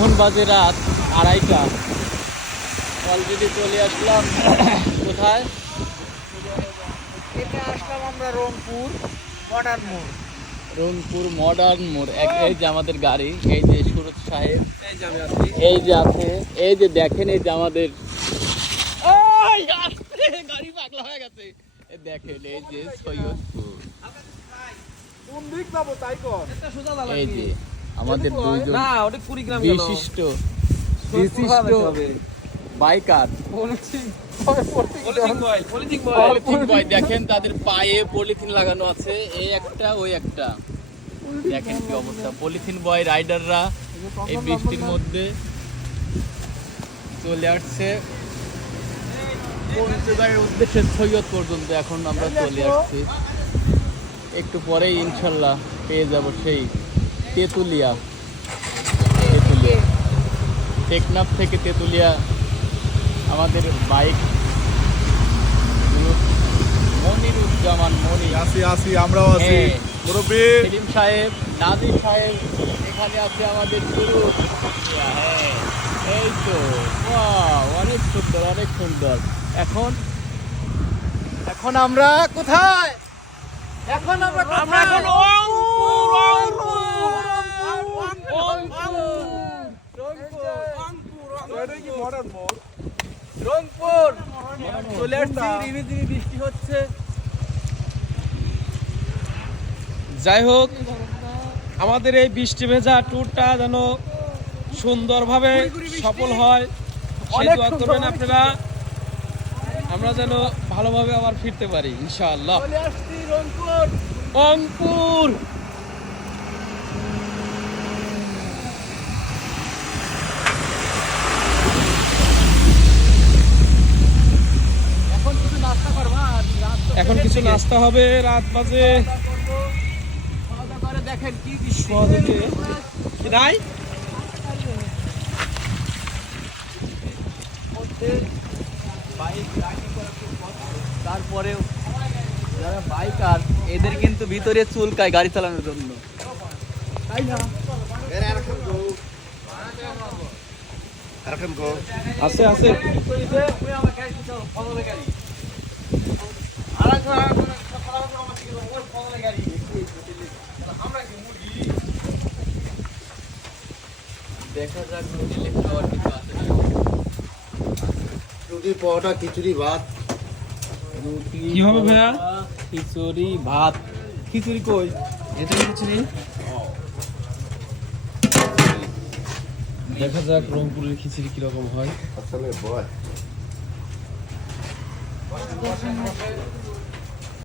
এখন বাজে রাত আড়াইটা। অলরেডি চলে আসলাম। কোথায়? এটা আসলাম আমরা রংপুর মডার্ন মোড়। রংপুর মডার্ন মোড়। এক এই যে আমাদের গাড়ি এই যে সুরত সাহেব। এই যে আছে। এই যে দেখেন এই যে আমাদের গাড়ি পাগলা হয়ে গেছে। দেখেন এই যে সৈয়দপুর। কোন দিক যাব তাই কর। এটা সোজা দালা এই যে আমাদের দুইজন না ওটা কুড়িগ্রাম বিশিষ্ট বিশিষ্ট বাইকার। দেখেন তাদের পায়ে পলিথিন লাগানো আছে এই একটা ওই একটা। দেখেন কি অবস্থা পলিথিন বয় রাইডাররা এই বৃষ্টির মধ্যে চলে আসছে। পঞ্চগড়ের উদ্দেশ্যে সৈয়দ পর্যন্ত এখন আমরা চলে আসছি। একটু পরেই ইনশাল্লাহ পেয়ে যাব সেই তেঁতুলিয়া। তেঁতুলিয়া। টেকনাফ থেকে তেঁতুলিয়া আমাদের বাইক। মনিরুজ্জামান মনি। আসি আসি আমরাও আছি হ্যাঁ। মুরব্বী। সেলিম সাহেব নাজির সাহেব এখানে আছে আমাদের গুরু। হ্যাঁ এই তো অনেক সুন্দর অনেক সুন্দর। এখন এখন আমরা কোথায়? এখন আমরা আমরা এখন রংপুর। চলে আসছি বৃষ্টি হচ্ছে। যাই হোক আমাদের এই বৃষ্টি ভেজা ট্যুরটা যেন সুন্দরভাবে সফল হয় সেই দোয়া করবেন আপনারা। আমরা যেন ভালোভাবে আবার ফিরতে পারি ইনশাআল্লাহ। রংপুর এখন কিছু নাস্তা করবা আর রাত তো এখন বেজে কিছু নাস্তা হবে রাত বাজে দেখেন কি দৃশ্য। নাই যারা বাইকার এদের কিন্তু ভিতরে চুলকায় গাড়ি চালানোর জন্য তাই না আছে আছে দেখা যাক হোটেলে খাওয়ার কিছু আছে। রুটি পরোটা খিচুড়ি ভাত। রুটি কি হবে ভাইয়া? খিচুড়ি ভাত। খিচুড়ি কই? এটা দেখা যাক রংপুরের খিচুড়ি কীরকম হয়। আসলে বয়।